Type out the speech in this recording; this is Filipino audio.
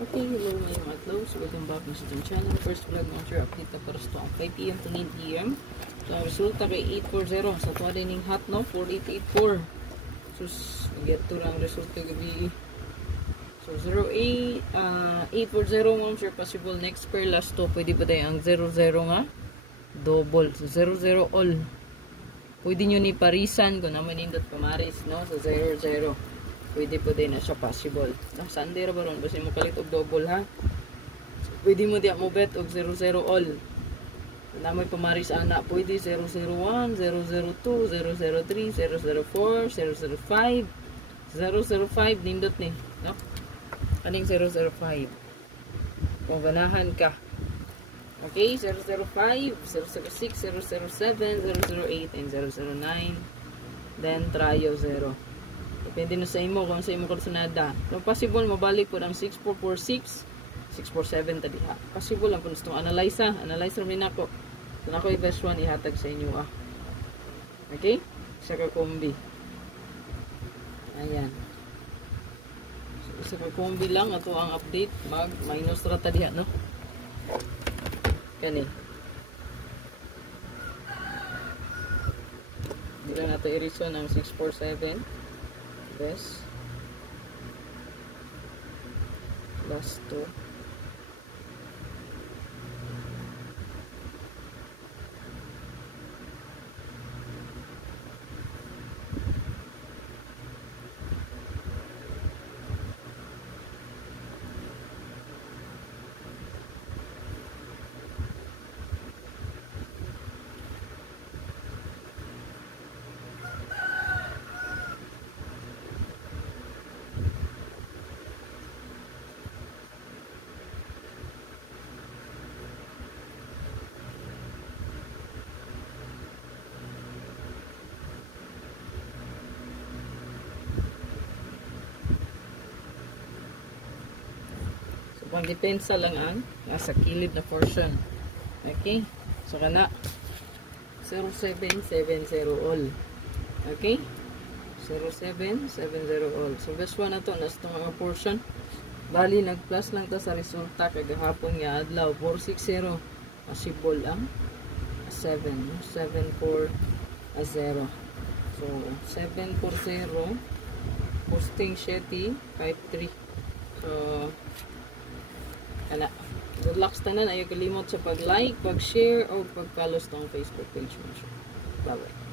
Okay, hello ngayong adlaw. So, welcome back sa itong channel. First vlog ng share update na para sa 5 PM to 9 PM. So, ang resulta kay 840. Sa tuwa din yung hot, no? 4884. So, get to lang resulta gabi. So, 840 ma'am, sure possible. Next pair last to. Pwede ba tayo ang 00 nga? Double. So, 00 all. Pwede nyo ni parisan kung naman nindot pamaris, no? So, 00. Pwede po din na siya possible. Sunday ra ba ron? Basta mo kalit og double ha. So, pwede mo diya mo bet og 00 all. Namoy pamaris ana. Pwede 001, 002, 003, 004, 005, 005 nindot ni. No? Kaning 005. Kung ganahan ka. Okay, 005, 006, 007, 008, and 009. Then, tryo 0. Depende na sa imo kung sa imo kursunada. Kung possible, mabalik po ang 6446, 647 tadi ha. Possible lang kung gusto analyze ha. Analyze rin ako. Kung ako yung best one, ihatag sa inyo ah. Okay? Isa ka kombi. Ayan. So, isa ka kombi lang. Ito ang update. Mag-minus rata diha, no? Kani. Hindi lang natin i-reason ang 647. Best last 2 pang depensa lang ang nasa kilid na portion. Okay? So, kana 0770 all. Okay? 0770 all. So, best one na to. Nasa itong mga portion. Bali, nag-plus lang to sa resulta. Kagahapon nga adlaw. 460. Possible ang 7. 740. So, 740. Posting Shetty 53. So, kana. Good luck tanan. Ayaw kalimot sa pag-like, pag-share, o pag-follow sa Facebook page mo. Bye-bye.